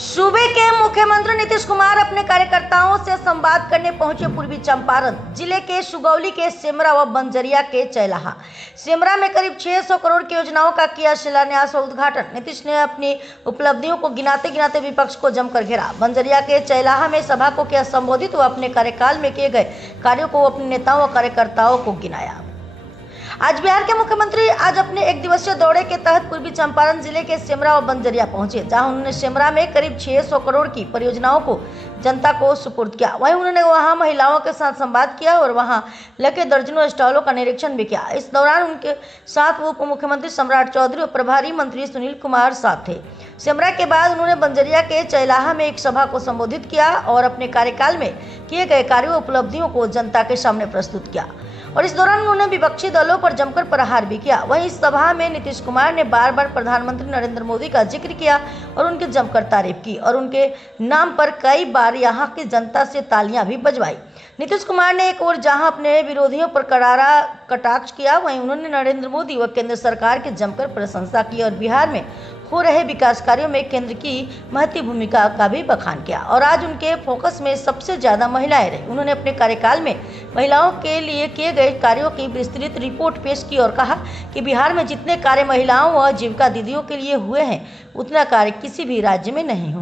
सूबे के मुख्यमंत्री नीतीश कुमार अपने कार्यकर्ताओं से संवाद करने पहुंचे पूर्वी चंपारण जिले के सुगौली के सेमरा व बंजरिया के चैलाहा। सेमरा में करीब 600 करोड़ की योजनाओं का किया शिलान्यास व उद्घाटन। नीतीश ने अपनी उपलब्धियों को गिनाते गिनाते विपक्ष को जमकर घेरा। बंजरिया के चैलाहा में सभा को किया संबोधित व अपने कार्यकाल में किए गए कार्यों को अपने नेताओं व कार्यकर्ताओं को गिनाया। आज बिहार के मुख्यमंत्री आज अपने एक दिवसीय दौरे के तहत पूर्वी चंपारण जिले के सेमरा व बंजरिया पहुंचे, जहां उन्होंने सेमरा में करीब 600 करोड़ की परियोजनाओं को जनता को सुपुर्द किया। वहीं उन्होंने वहां महिलाओं के साथ संवाद किया और वहां लगे दर्जनों स्टॉलों का निरीक्षण भी किया। इस दौरान उनके साथ उप मुख्यमंत्री सम्राट चौधरी और प्रभारी मंत्री सुनील कुमार साथ थे। सेमरा के बाद उन्होंने बंजरिया के चैलाहा में एक सभा को संबोधित किया और अपने कार्यकाल में किए गए कार्यों उपलब्धियों को जनता के सामने प्रस्तुत किया और इस दौरान उन्होंने विपक्षी दलों पर जमकर प्रहार भी किया। वहीं इस सभा में नीतीश कुमार ने बार बार प्रधानमंत्री नरेंद्र मोदी का जिक्र किया और उनकी जमकर तारीफ की और उनके नाम पर कई बार यहां की जनता से तालियां भी बजवाई। नीतीश कुमार ने एक ओर जहां अपने विरोधियों पर करारा कटाक्ष किया, वहीं उन्होंने नरेंद्र मोदी व केंद्र सरकार की जमकर प्रशंसा की और बिहार में हो रहे विकास कार्यों में केंद्र की महत्वपूर्ण भूमिका का भी बखान किया और आज उनके फोकस में सबसे ज्यादा महिलाएं रही। उन्होंने अपने कार्यकाल में महिलाओं के लिए किए गए कार्यों की विस्तृत रिपोर्ट पेश की और कहा कि बिहार में जितने कार्य महिलाओं व जीविका दीदियों के लिए हुए हैं उतना कार्य किसी भी राज्य में नहीं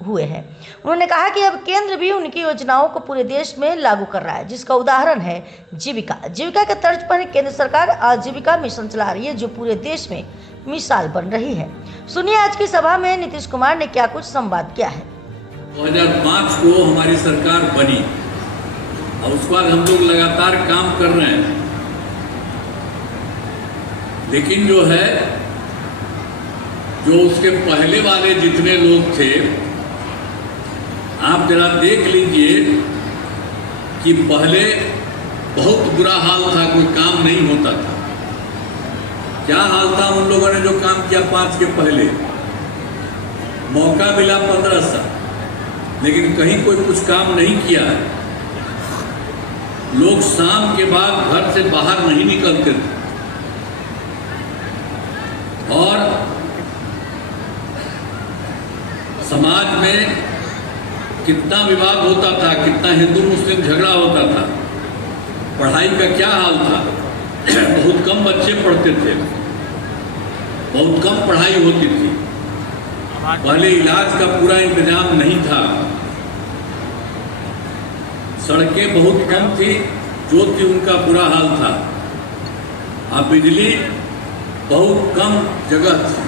हुए हैं। उन्होंने कहा कि अब केंद्र भी उनकी योजनाओं को पूरे देश में लागू कर रहा है, जिसका उदाहरण है जीविका के तर्ज पर केंद्र सरकार आजीविका मिशन चला रही है, जो पूरे देश में मिसाल बन रही है। सुनिए आज की सभा में नीतीश कुमार ने क्या कुछ संवाद किया है। 2005 को हमारी सरकार बनी और उसके बाद हम लोग लगातार काम कर रहे हैं, लेकिन जो है जो उसके पहले वाले जितने लोग थे, आप जरा देख लीजिए कि पहले बहुत बुरा हाल था, कोई काम नहीं होता था। क्या हाल था उन लोगों ने जो काम किया 5 के पहले? मौका मिला 15 साल, लेकिन कहीं कोई कुछ काम नहीं किया है। लोग शाम के बाद घर से बाहर नहीं निकलते थे और समाज में कितना विवाद होता था, कितना हिंदू मुस्लिम झगड़ा होता था। पढ़ाई का क्या हाल था? बहुत कम बच्चे पढ़ते थे, बहुत कम पढ़ाई होती थी। पहले इलाज का पूरा इंतजाम नहीं था, सड़कें बहुत कम थी, जो थी उनका बुरा हाल था। अब बिजली बहुत कम जगह थी।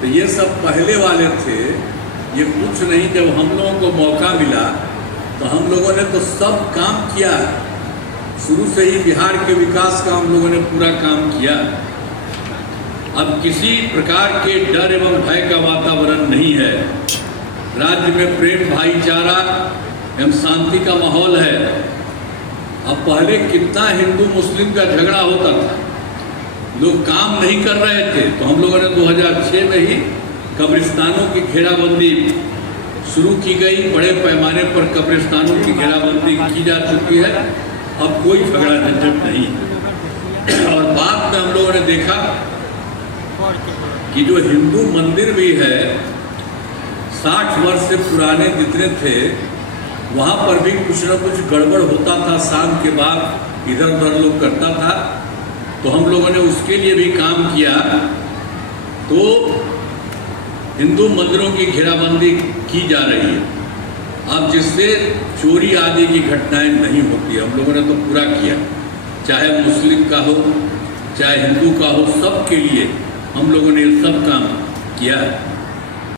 तो ये सब पहले वाले थे, ये कुछ नहीं। जब हम लोगों को मौका मिला तो हम लोगों ने तो सब काम किया। शुरू से ही बिहार के विकास का हम लोगों ने पूरा काम किया। अब किसी प्रकार के डर एवं भय का वातावरण नहीं है। राज्य में प्रेम, भाईचारा एवं शांति का माहौल है। अब पहले कितना हिंदू मुस्लिम का झगड़ा होता था, लोग काम नहीं कर रहे थे, तो हम लोगों ने 2006 में ही कब्रिस्तानों की घेराबंदी शुरू की गई। बड़े पैमाने पर कब्रिस्तानों की घेराबंदी की जा चुकी है। अब कोई झगड़ा झंझट नहीं है। और बाद में हम लोगों ने देखा कि जो हिंदू मंदिर भी है, 60 वर्ष से पुराने जितने थे, वहाँ पर भी कुछ न कुछ गड़बड़ होता था। शाम के बाद इधर उधर लोग करता था, तो हम लोगों ने उसके लिए भी काम किया। तो हिंदू मंदिरों की घेराबंदी की जा रही है, अब जिससे चोरी आदि की घटनाएं नहीं होती। हम लोगों ने तो पूरा किया, चाहे मुस्लिम का हो चाहे हिंदू का हो, सब के लिए हम लोगों ने सब काम किया है।